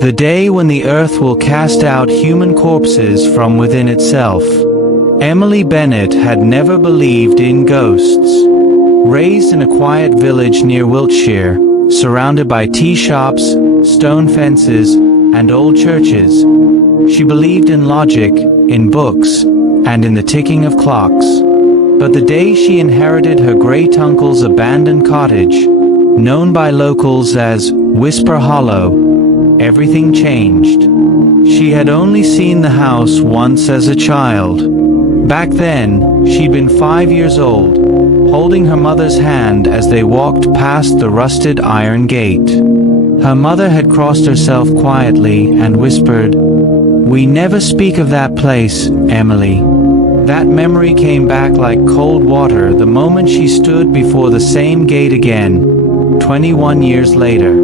The day when the earth will cast out human corpses from within itself. Emily Bennett had never believed in ghosts. Raised in a quiet village near Wiltshire, surrounded by tea shops, stone fences, and old churches, she believed in logic, in books, and in the ticking of clocks. But the day she inherited her great-uncle's abandoned cottage, known by locals as Whisper Hollow, everything changed. She had only seen the house once as a child. Back then, she'd been 5 years old, holding her mother's hand as they walked past the rusted iron gate. Her mother had crossed herself quietly and whispered, "We never speak of that place, Emily." That memory came back like cold water the moment she stood before the same gate again, 21 years later.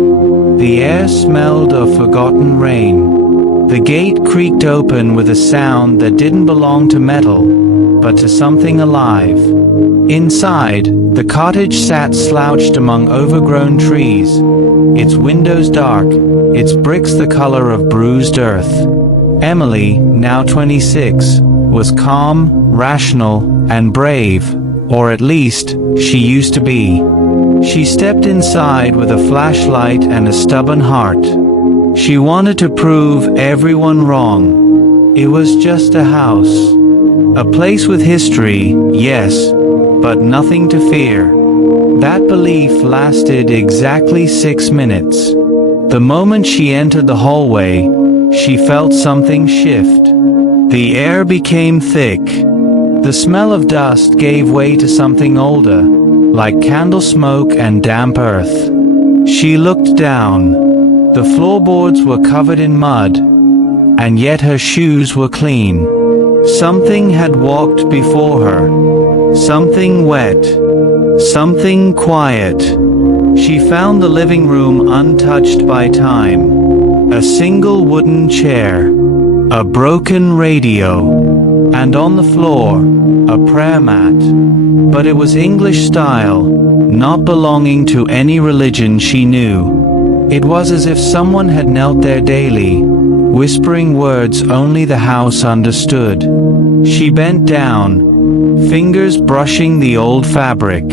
The air smelled of forgotten rain. The gate creaked open with a sound that didn't belong to metal, but to something alive. Inside, the cottage sat slouched among overgrown trees, its windows dark, its bricks the color of bruised earth. Emily, now 26, was calm, rational, and brave, or at least, she used to be. She stepped inside with a flashlight and a stubborn heart. She wanted to prove everyone wrong. It was just a house. A place with history, yes, but nothing to fear. That belief lasted exactly 6 minutes. The moment she entered the hallway, she felt something shift. The air became thick. The smell of dust gave way to something older, like candle smoke and damp earth. She looked down. The floorboards were covered in mud, and yet her shoes were clean. Something had walked before her. Something wet. Something quiet. She found the living room untouched by time. A single wooden chair. A broken radio. And on the floor, a prayer mat. But it was English style, not belonging to any religion she knew. It was as if someone had knelt there daily, whispering words only the house understood. She bent down, fingers brushing the old fabric.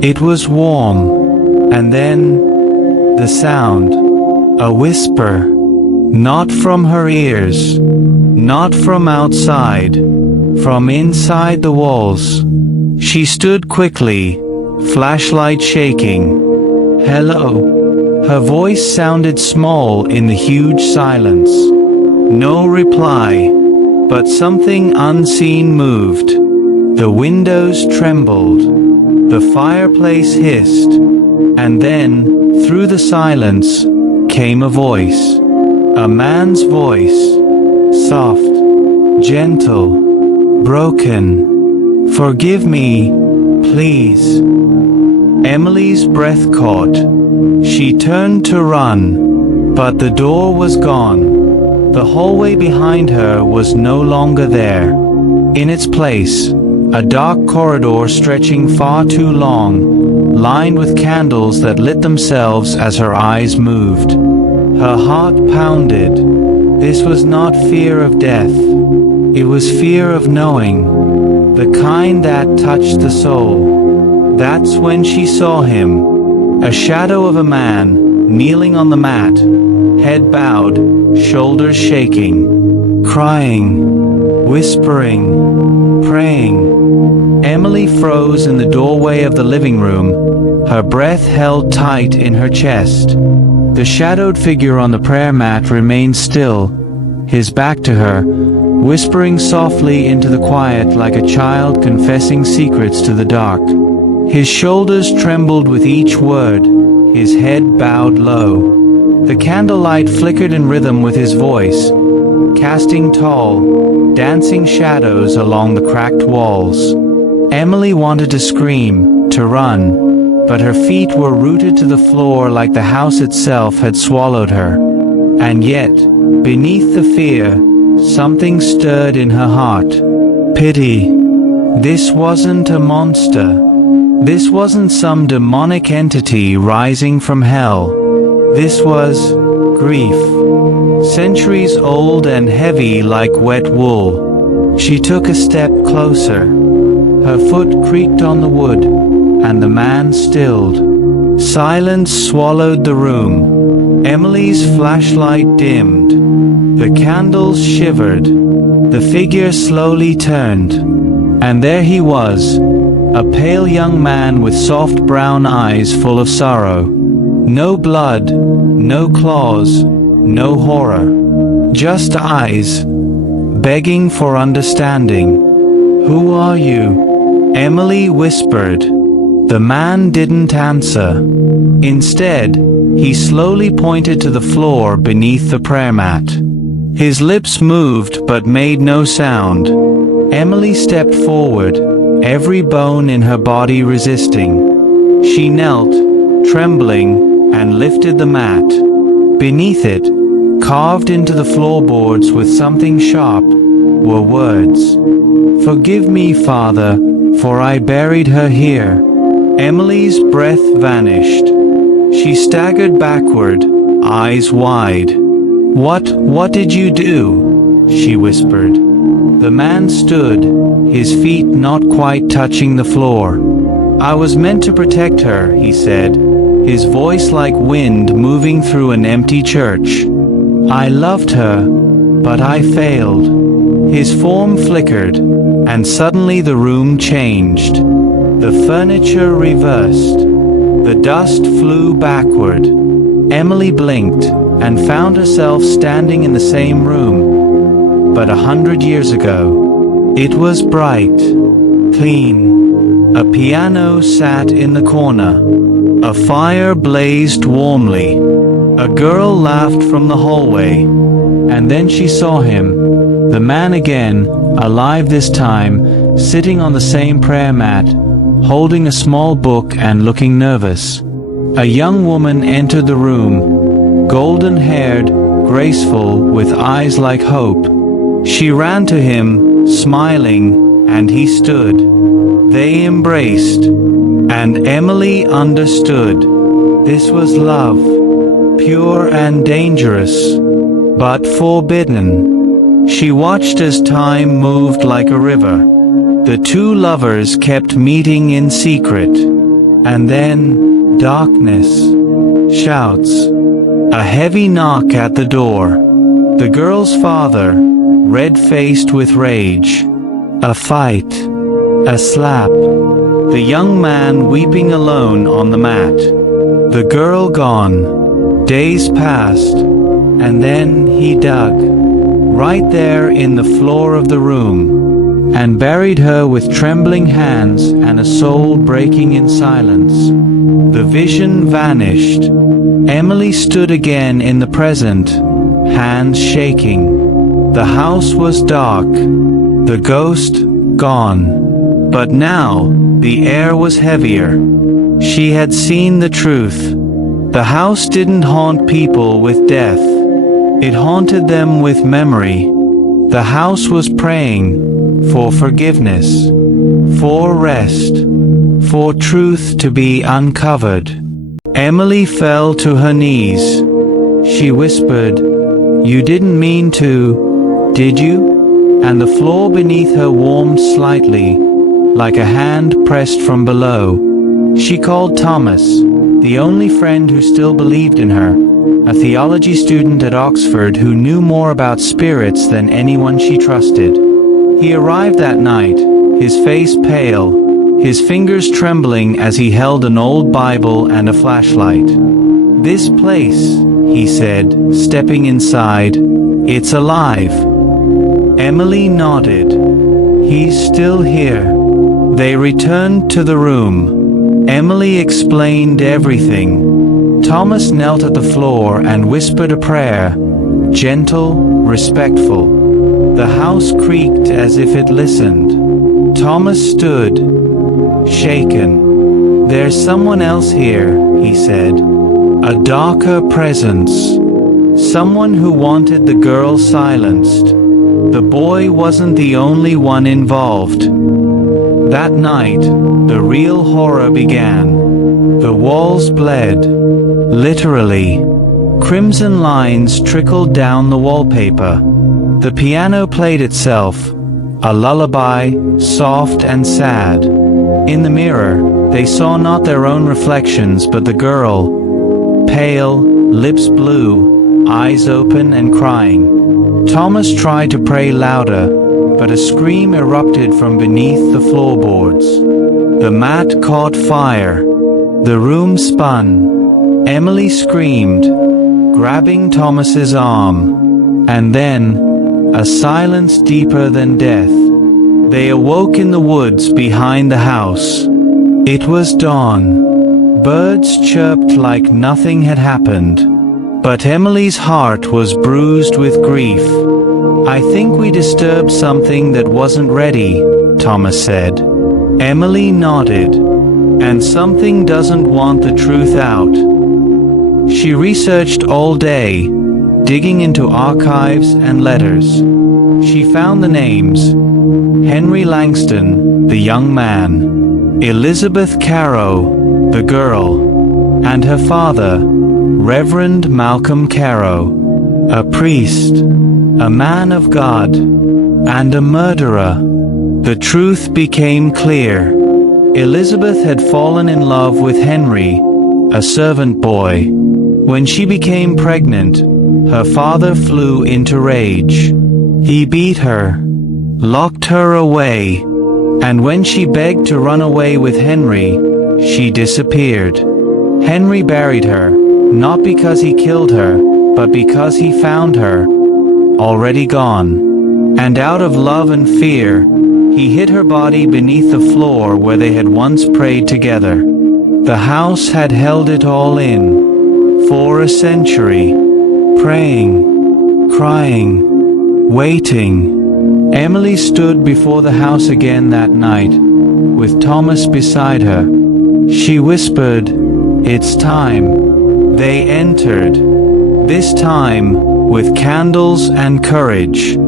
It was warm. And then, the sound. A whisper. Not from her ears. Not from outside. From inside the walls. She stood quickly, flashlight shaking. "Hello." Her voice sounded small in the huge silence. No reply, but something unseen moved. The windows trembled. The fireplace hissed. And then, through the silence, came a voice. A man's voice. Soft, gentle, broken. "Forgive me, please." Emily's breath caught. She turned to run, but the door was gone. The hallway behind her was no longer there. In its place, a dark corridor stretching far too long, lined with candles that lit themselves as her eyes moved. Her heart pounded. This was not fear of death. It was fear of knowing, the kind that touched the soul. That's when she saw him. A shadow of a man, kneeling on the mat, head bowed, shoulders shaking, crying, whispering, praying. Emily froze in the doorway of the living room, her breath held tight in her chest. The shadowed figure on the prayer mat remained still, his back to her, whispering softly into the quiet like a child confessing secrets to the dark. His shoulders trembled with each word, his head bowed low. The candlelight flickered in rhythm with his voice, casting tall, dancing shadows along the cracked walls. Emily wanted to scream, to run, but her feet were rooted to the floor like the house itself had swallowed her. And yet, beneath the fear, something stirred in her heart. Pity. This wasn't a monster. This wasn't some demonic entity rising from hell. This was grief. Centuries old and heavy like wet wool. She took a step closer. Her foot creaked on the wood, and the man stilled. Silence swallowed the room. Emily's flashlight dimmed. The candles shivered. The figure slowly turned. And there he was, a pale young man with soft brown eyes full of sorrow. No blood, no claws, no horror. Just eyes, begging for understanding. "Who are you?" Emily whispered. The man didn't answer. Instead, he slowly pointed to the floor beneath the prayer mat. His lips moved but made no sound. Emily stepped forward, every bone in her body resisting. She knelt, trembling, and lifted the mat. Beneath it, carved into the floorboards with something sharp, were words. "Forgive me, Father, for I buried her here." Emily's breath vanished. She staggered backward, eyes wide. What did you do?" she whispered. The man stood, his feet not quite touching the floor. "I was meant to protect her," he said, his voice like wind moving through an empty church. "I loved her, but I failed." His form flickered, and suddenly the room changed. The furniture reversed. The dust flew backward. Emily blinked and found herself standing in the same room. But 100 years ago, it was bright, clean. A piano sat in the corner. A fire blazed warmly. A girl laughed from the hallway. And then she saw him, the man again, alive this time, sitting on the same prayer mat, holding a small book and looking nervous. A young woman entered the room, golden-haired, graceful, with eyes like hope. She ran to him, smiling, and he stood. They embraced, and Emily understood. This was love, pure and dangerous, but forbidden. She watched as time moved like a river. The two lovers kept meeting in secret. And then, darkness, shouts, a heavy knock at the door. The girl's father, red-faced with rage. A fight. A slap. The young man weeping alone on the mat. The girl gone. Days passed. And then he dug. Right there in the floor of the room. And buried her with trembling hands and a soul breaking in silence. The vision vanished. Emily stood again in the present, hands shaking. The house was dark. The ghost gone. But now, the air was heavier. She had seen the truth. The house didn't haunt people with death. It haunted them with memory. The house was praying for forgiveness, for rest, for truth to be uncovered. Emily fell to her knees. She whispered, "You didn't mean to, did you?" And the floor beneath her warmed slightly, like a hand pressed from below. She called Thomas, the only friend who still believed in her, a theology student at Oxford who knew more about spirits than anyone she trusted. He arrived that night, his face pale, his fingers trembling as he held an old Bible and a flashlight. "This place," he said, stepping inside, "it's alive." Emily nodded. "He's still here." They returned to the room. Emily explained everything. Thomas knelt at the floor and whispered a prayer, gentle, respectful. The house creaked as if it listened. Thomas stood, shaken. "There's someone else here," he said. "A darker presence. Someone who wanted the girl silenced. The boy wasn't the only one involved." That night, the real horror began. The walls bled, literally. Crimson lines trickled down the wallpaper. The piano played itself, a lullaby, soft and sad. In the mirror, they saw not their own reflections but the girl, pale, lips blue, eyes open and crying. Thomas tried to pray louder, but a scream erupted from beneath the floorboards. The mat caught fire. The room spun. Emily screamed, grabbing Thomas's arm. And then, a silence deeper than death. They awoke in the woods behind the house. It was dawn. Birds chirped like nothing had happened. But Emily's heart was bruised with grief. "I think we disturbed something that wasn't ready," Thomas said. Emily nodded. "And something doesn't want the truth out." She researched all day, digging into archives and letters. She found the names: Henry Langston, the young man; Elizabeth Caro, the girl; and her father, Reverend Malcolm Caro, a priest, a man of God, and a murderer. The truth became clear. Elizabeth had fallen in love with Henry, a servant boy. When she became pregnant, her father flew into rage. He beat her, locked her away, and when she begged to run away with Henry, she disappeared. Henry buried her, not because he killed her, but because he found her, already gone. And out of love and fear, he hid her body beneath the floor where they had once prayed together. The house had held it all in, for a century, praying, crying, waiting. Emily stood before the house again that night, with Thomas beside her. She whispered, "It's time." They entered, this time with candles and courage.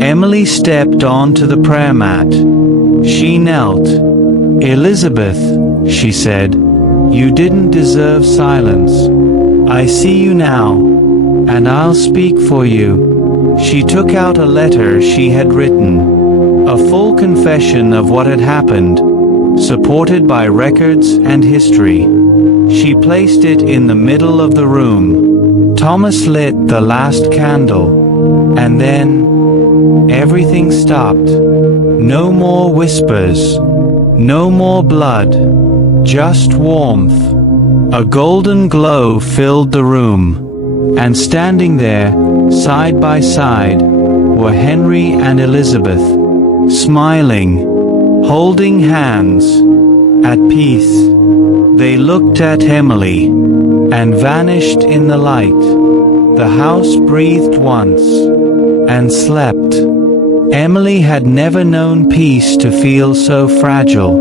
Emily stepped onto the prayer mat. She knelt. "Elizabeth," she said, "you didn't deserve silence. I see you now, and I'll speak for you." She took out a letter she had written, a full confession of what had happened, supported by records and history. She placed it in the middle of the room. Thomas lit the last candle, and then everything stopped. No more whispers, no more blood, just warmth. A golden glow filled the room, and standing there, side by side, were Henry and Elizabeth, smiling, holding hands, at peace. They looked at Emily, and vanished in the light. The house breathed once, and slept. Emily had never known peace to feel so fragile.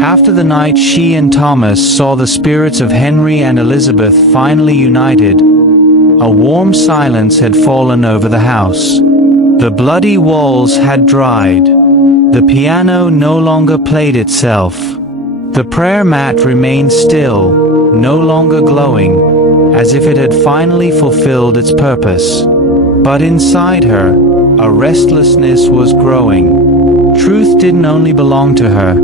After the night she and Thomas saw the spirits of Henry and Elizabeth finally united, a warm silence had fallen over the house. The bloody walls had dried. The piano no longer played itself. The prayer mat remained still, no longer glowing, as if it had finally fulfilled its purpose. But inside her, a restlessness was growing. Truth didn't only belong to her,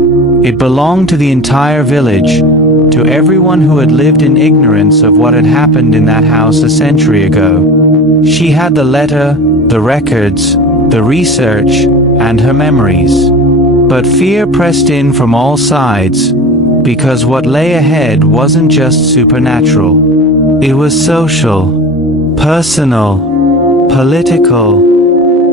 it belonged to the entire village, to everyone who had lived in ignorance of what had happened in that house a century ago. She had the letter, the records, the research, and her memories. But fear pressed in from all sides, because what lay ahead wasn't just supernatural. It was social, personal, political.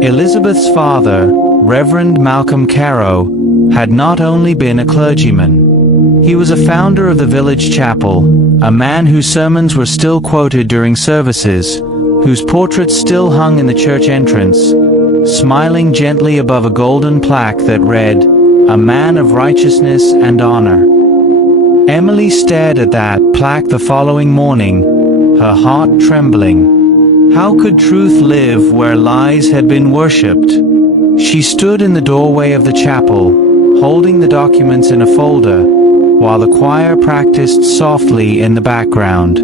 Elizabeth's father, Reverend Malcolm Caro, had not only been a clergyman. He was a founder of the village chapel, a man whose sermons were still quoted during services, whose portrait still hung in the church entrance, smiling gently above a golden plaque that read, "A man of righteousness and honor." Emily stared at that plaque the following morning, her heart trembling. How could truth live where lies had been worshipped? She stood in the doorway of the chapel, holding the documents in a folder, while the choir practiced softly in the background.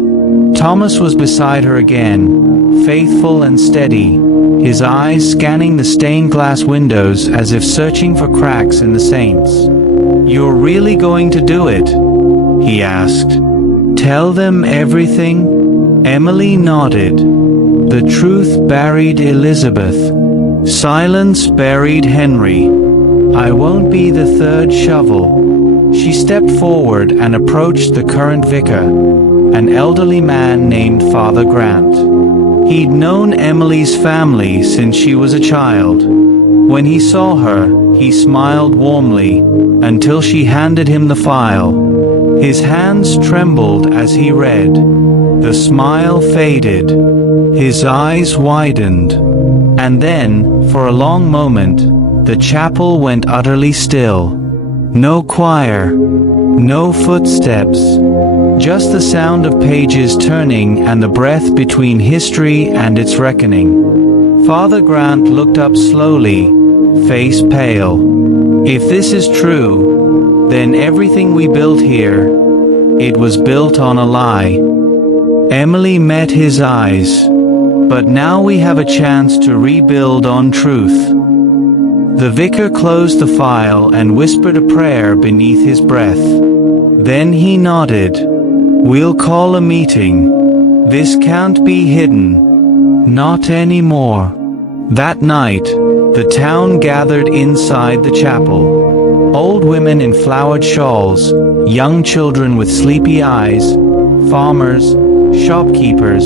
Thomas was beside her again, faithful and steady, his eyes scanning the stained glass windows as if searching for cracks in the saints. "You're really going to do it?" he asked. "Tell them everything?" Emily nodded. The truth buried Elizabeth. Silence buried Henry. "I won't be the third shovel." She stepped forward and approached the current vicar, an elderly man named Father Grant. He'd known Emily's family since she was a child. When he saw her, he smiled warmly, until she handed him the file. His hands trembled as he read. The smile faded. His eyes widened. And then, for a long moment, the chapel went utterly still. No choir, no footsteps, just the sound of pages turning and the breath between history and its reckoning. Father Grant looked up slowly, face pale. "If this is true, then everything we built here, it was built on a lie." Emily met his eyes. "But now we have a chance to rebuild on truth." The vicar closed the file and whispered a prayer beneath his breath. Then he nodded. "We'll call a meeting. This can't be hidden. Not anymore." That night, the town gathered inside the chapel. Old women in flowered shawls, young children with sleepy eyes, farmers, shopkeepers,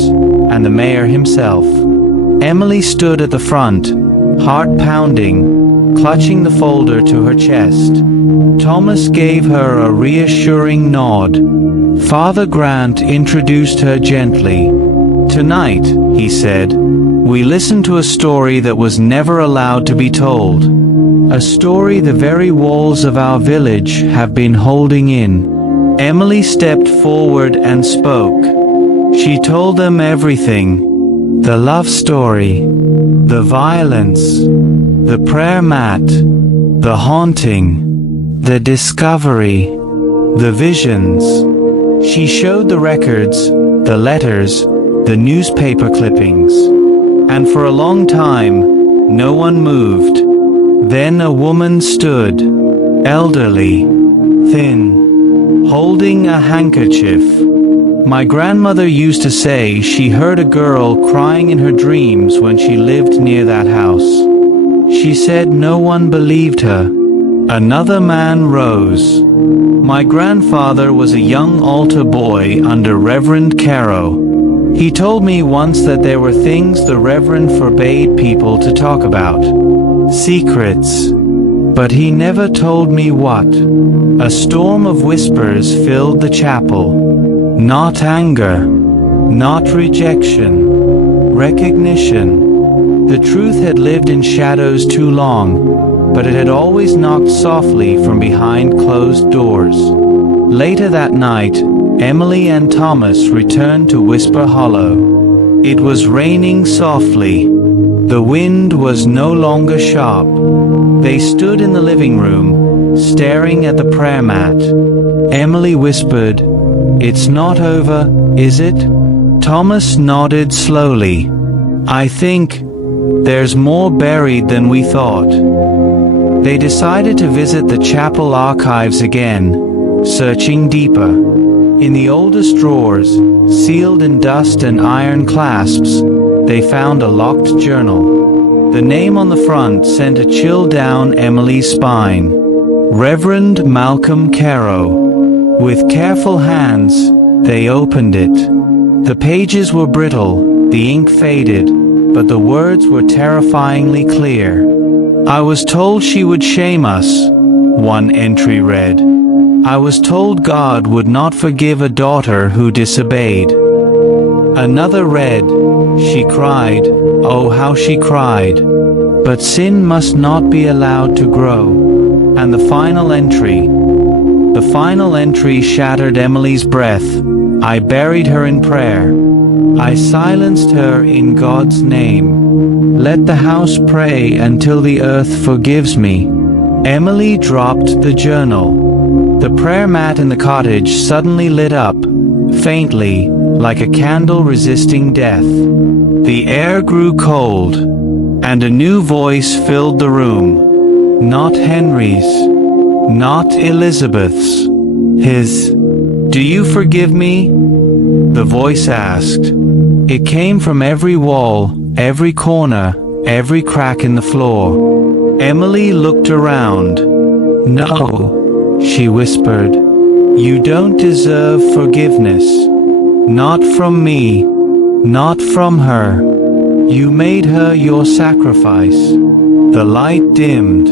and the mayor himself. Emily stood at the front, heart pounding, clutching the folder to her chest. Thomas gave her a reassuring nod. Father Grant introduced her gently. "Tonight," he said, "we listen to a story that was never allowed to be told. A story the very walls of our village have been holding in." Emily stepped forward and spoke. She told them everything. The love story, the violence, the prayer mat, the haunting, the discovery, the visions. She showed the records, the letters, the newspaper clippings. And for a long time, no one moved. Then a woman stood, elderly, thin, holding a handkerchief. My grandmother used to say she heard a girl crying in her dreams when she lived near that house. She said no one believed her. Another man rose. My grandfather was a young altar boy under Reverend Caro. He told me once that there were things the Reverend forbade people to talk about. Secrets. But he never told me what. A storm of whispers filled the chapel. Not anger, not rejection, recognition. The truth had lived in shadows too long, but it had always knocked softly from behind closed doors. Later that night, Emily and Thomas returned to Whisper Hollow. It was raining softly. The wind was no longer sharp. They stood in the living room, staring at the prayer mat. Emily whispered, "It's not over, is it?" Thomas nodded slowly. "I think there's more buried than we thought." They decided to visit the chapel archives again, searching deeper. In the oldest drawers, sealed in dust and iron clasps, they found a locked journal. The name on the front sent a chill down Emily's spine. Reverend Malcolm Caro. With careful hands, they opened it. The pages were brittle, the ink faded, but the words were terrifyingly clear. "I was told she would shame us," one entry read. "I was told God would not forgive a daughter who disobeyed." Another read, "She cried, oh how she cried, but sin must not be allowed to grow." And the final entry shattered Emily's breath. "I buried her in prayer. I silenced her in God's name. Let the house pray until the earth forgives me." Emily dropped the journal. The prayer mat in the cottage suddenly lit up, faintly, like a candle resisting death. The air grew cold, and a new voice filled the room. Not Henry's, not Elizabeth's, his. "Do you forgive me?" the voice asked. It came from every wall, every corner, every crack in the floor. Emily looked around. "No," she whispered. "You don't deserve forgiveness. Not from me, not from her. You made her your sacrifice." The light dimmed.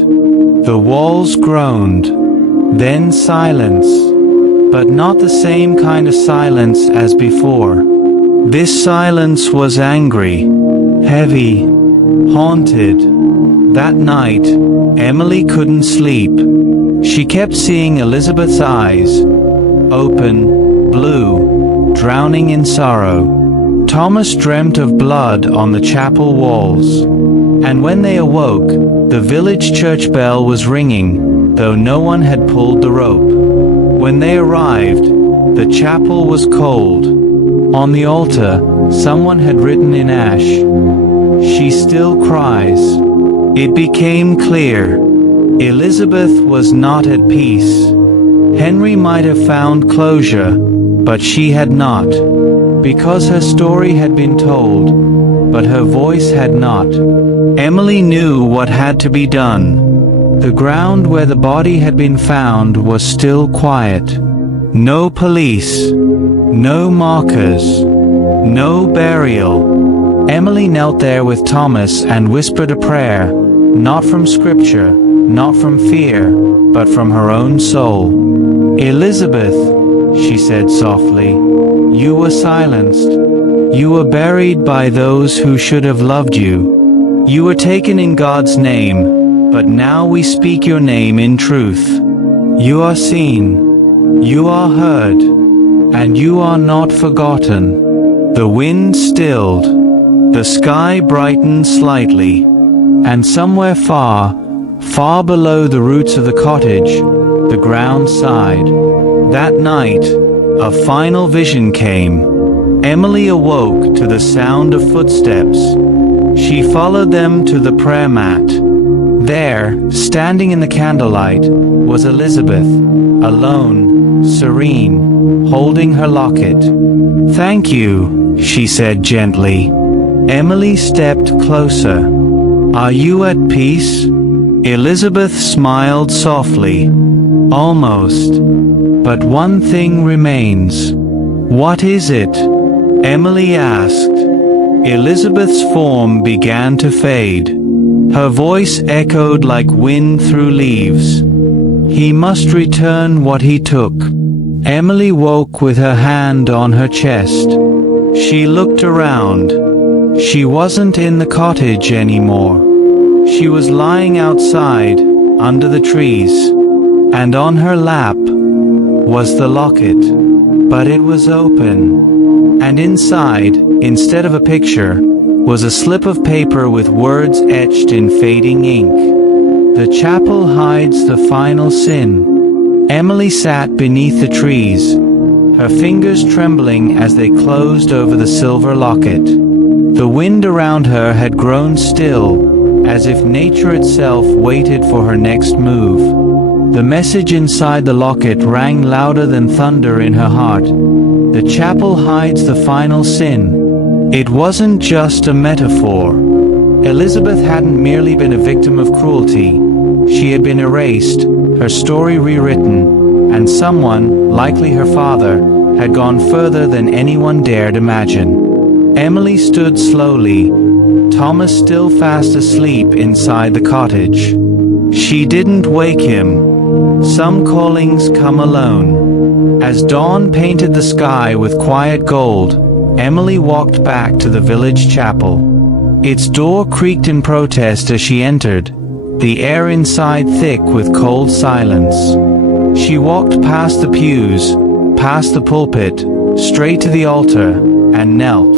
The walls groaned. Then silence. But not the same kind of silence as before. This silence was angry, heavy, haunted. That night, Emily couldn't sleep. She kept seeing Elizabeth's eyes, open, blue, drowning in sorrow. Thomas dreamt of blood on the chapel walls. And when they awoke, the village church bell was ringing, though no one had pulled the rope. When they arrived, the chapel was cold. On the altar, someone had written in ash, "She still cries." It became clear. Elizabeth was not at peace. Henry might have found closure, but she had not. Because her story had been told, but her voice had not. Emily knew what had to be done. The ground where the body had been found was still quiet. No police, no markers, no burial. Emily knelt there with Thomas and whispered a prayer, not from scripture, not from fear, but from her own soul. "Elizabeth," she said softly, "you were silenced. You were buried by those who should have loved you. You were taken in God's name, but now we speak your name in truth. You are seen, you are heard, and you are not forgotten." The wind stilled, the sky brightened slightly, and somewhere far, far below the roots of the cottage, the ground sighed. That night, a final vision came. Emily awoke to the sound of footsteps. She followed them to the prayer mat. There, standing in the candlelight, was Elizabeth, alone, serene, holding her locket. "Thank you," she said gently. Emily stepped closer. "Are you at peace?" Elizabeth smiled softly. "Almost. But one thing remains." "What is it?" Emily asked. Elizabeth's form began to fade. Her voice echoed like wind through leaves. "He must return what he took." Emily woke with her hand on her chest. She looked around. She wasn't in the cottage anymore. She was lying outside, under the trees, and on her lap was the locket. But it was open, and inside, instead of a picture, was a slip of paper with words etched in fading ink. "The chapel hides the final sin." Emily sat beneath the trees, her fingers trembling as they closed over the silver locket. The wind around her had grown still, as if nature itself waited for her next move. The message inside the locket rang louder than thunder in her heart. The chapel hides the final sin. It wasn't just a metaphor. Elizabeth hadn't merely been a victim of cruelty. She had been erased, her story rewritten, and someone, likely her father, had gone further than anyone dared imagine. Emily stood slowly, Thomas still fast asleep inside the cottage. She didn't wake him. Some callings come alone. As dawn painted the sky with quiet gold, Emily walked back to the village chapel. Its door creaked in protest as she entered, the air inside thick with cold silence. She walked past the pews, past the pulpit, straight to the altar, and knelt.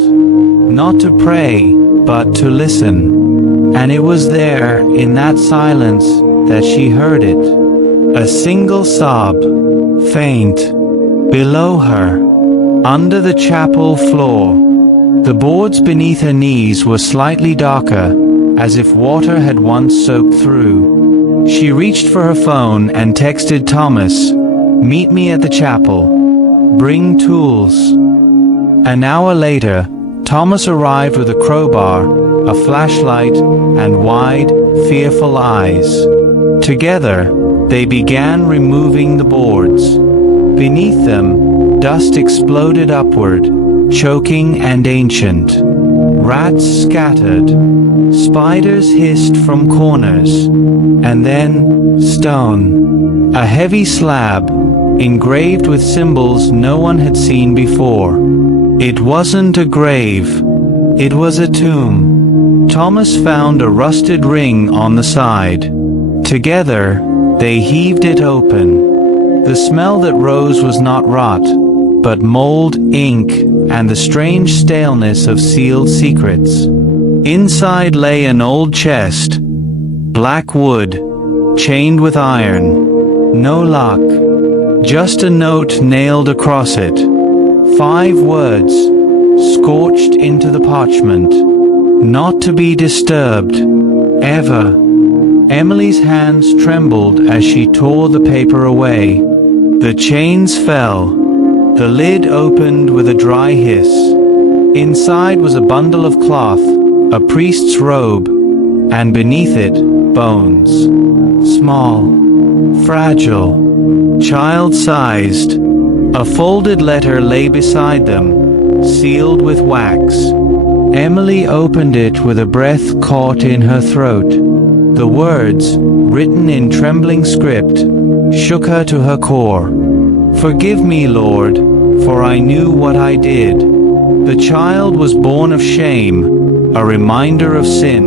Not to pray, but to listen. And it was there, in that silence, that she heard it. A single sob, faint, below her. under the chapel floor. The boards beneath her knees were slightly darker, as if water had once soaked through. She reached for her phone and texted Thomas, "Meet me at the chapel. Bring tools." An hour later, Thomas arrived with a crowbar, a flashlight, and wide, fearful eyes. Together, they began removing the boards. Beneath them, dust exploded upward, choking and ancient. Rats scattered. Spiders hissed from corners. And then, stone. A heavy slab, engraved with symbols no one had seen before. It wasn't a grave. It was a tomb. Thomas found a rusted ring on the side. Together, they heaved it open. The smell that rose was not rot, but mold, ink, and the strange staleness of sealed secrets. Inside lay an old chest, black wood, chained with iron. No lock, just a note nailed across it. 5 words, scorched into the parchment. Not to be disturbed, ever. Emily's hands trembled as she tore the paper away. The chains fell. The lid opened with a dry hiss. Inside was a bundle of cloth, a priest's robe, and beneath it, bones. Small, fragile, child-sized. A folded letter lay beside them, sealed with wax. Emily opened it with a breath caught in her throat. The words, written in trembling script, shook her to her core. "Forgive me, Lord, for I knew what I did." The child was born of shame, a reminder of sin.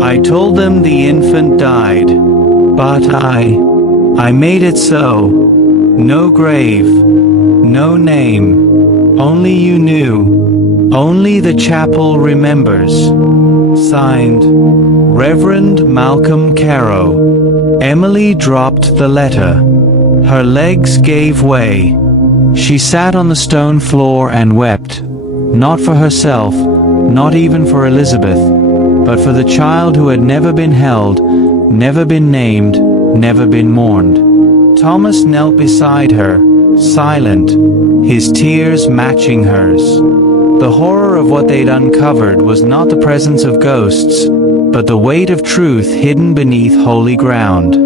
"I told them the infant died, but I made it so. No grave, no name, only you knew, only the chapel remembers." Signed, Reverend Malcolm Caro. Emily dropped the letter. Her legs gave way. She sat on the stone floor and wept, not for herself, not even for Elizabeth, but for the child who had never been held, never been named, never been mourned. Thomas knelt beside her, silent, his tears matching hers. The horror of what they'd uncovered was not the presence of ghosts, but the weight of truth hidden beneath holy ground.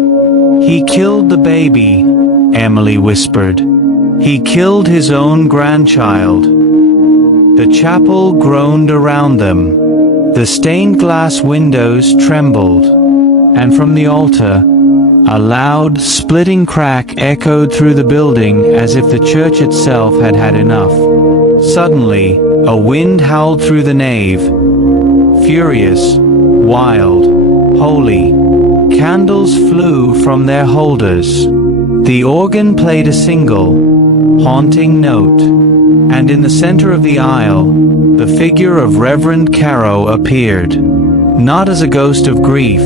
"He killed the baby," Emily whispered. "He killed his own grandchild." The chapel groaned around them. The stained glass windows trembled, and from the altar, a loud, splitting crack echoed through the building as if the church itself had had enough. Suddenly, a wind howled through the nave. Furious, wild, holy. Candles flew from their holders. The organ played a single, haunting note. And in the center of the aisle, the figure of Reverend Caro appeared. Not as a ghost of grief,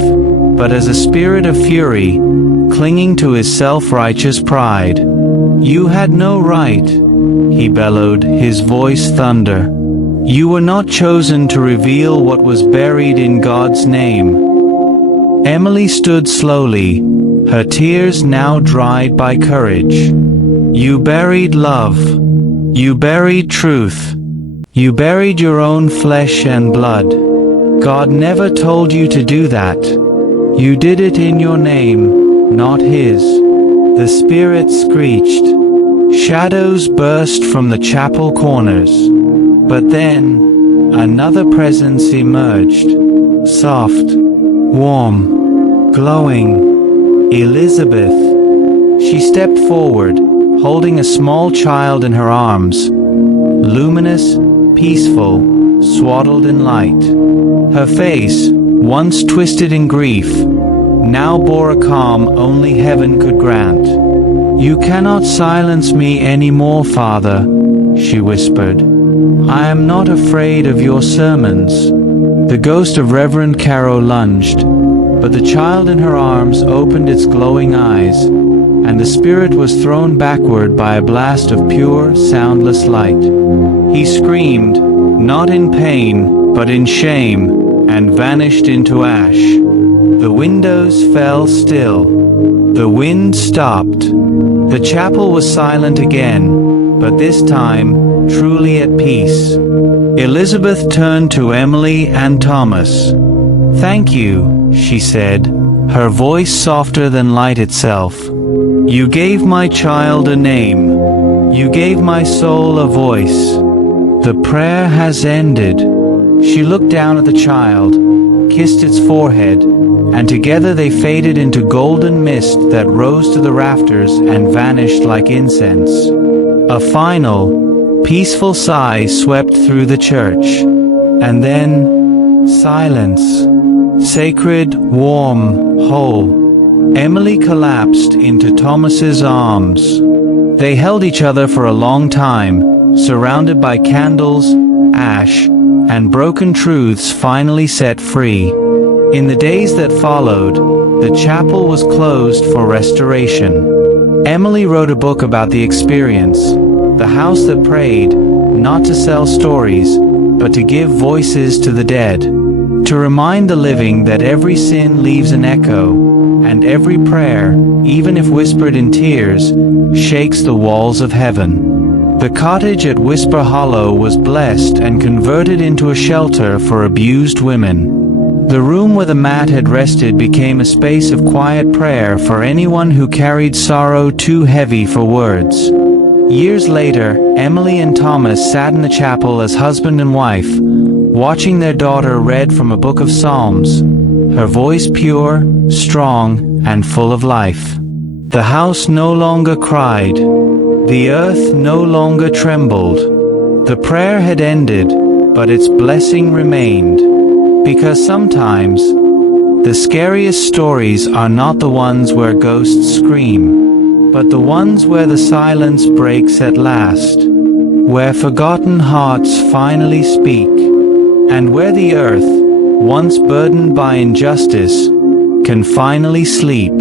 but as a spirit of fury, clinging to his self-righteous pride. "You had no right," he bellowed, his voice thunder. "You were not chosen to reveal what was buried in God's name." Emily stood slowly, her tears now dried by courage. "You buried love. You buried truth. You buried your own flesh and blood. God never told you to do that. You did it in your name, not His." The spirit screeched. Shadows burst from the chapel corners. But then, another presence emerged. Soft, warm, glowing. Elizabeth. She stepped forward, holding a small child in her arms. Luminous, peaceful, swaddled in light. Her face, once twisted in grief, now bore a calm only heaven could grant. "You cannot silence me any more, Father," she whispered. "I am not afraid of your sermons." The ghost of Reverend Caro lunged, but the child in her arms opened its glowing eyes. and the spirit was thrown backward by a blast of pure, soundless light. He screamed, not in pain, but in shame, and vanished into ash. The windows fell still. The wind stopped. The chapel was silent again, but this time, truly at peace. Elizabeth turned to Emily and Thomas. "Thank you," she said, her voice softer than light itself. "You gave my child a name. You gave my soul a voice. The prayer has ended." She looked down at the child, kissed its forehead, and together they faded into golden mist that rose to the rafters and vanished like incense. A final, peaceful sigh swept through the church. And then, silence. Sacred, warm, whole. Emily collapsed into Thomas's arms. They held each other for a long time, surrounded by candles, ash, and broken truths finally set free. In the days that followed, the chapel was closed for restoration. Emily wrote a book about the experience, The House That Prayed, not to sell stories, but to give voices to the dead, to remind the living that every sin leaves an echo, and every prayer, even if whispered in tears, shakes the walls of heaven. The cottage at Whisper Hollow was blessed and converted into a shelter for abused women. The room where the mat had rested became a space of quiet prayer for anyone who carried sorrow too heavy for words. Years later, Emily and Thomas sat in the chapel as husband and wife, watching their daughter read from a book of Psalms, her voice pure, strong, and full of life. The house no longer cried. The earth no longer trembled. The prayer had ended, but its blessing remained. Because sometimes, the scariest stories are not the ones where ghosts scream, but the ones where the silence breaks at last, where forgotten hearts finally speak, and where the earth, once burdened by injustice, can finally sleep.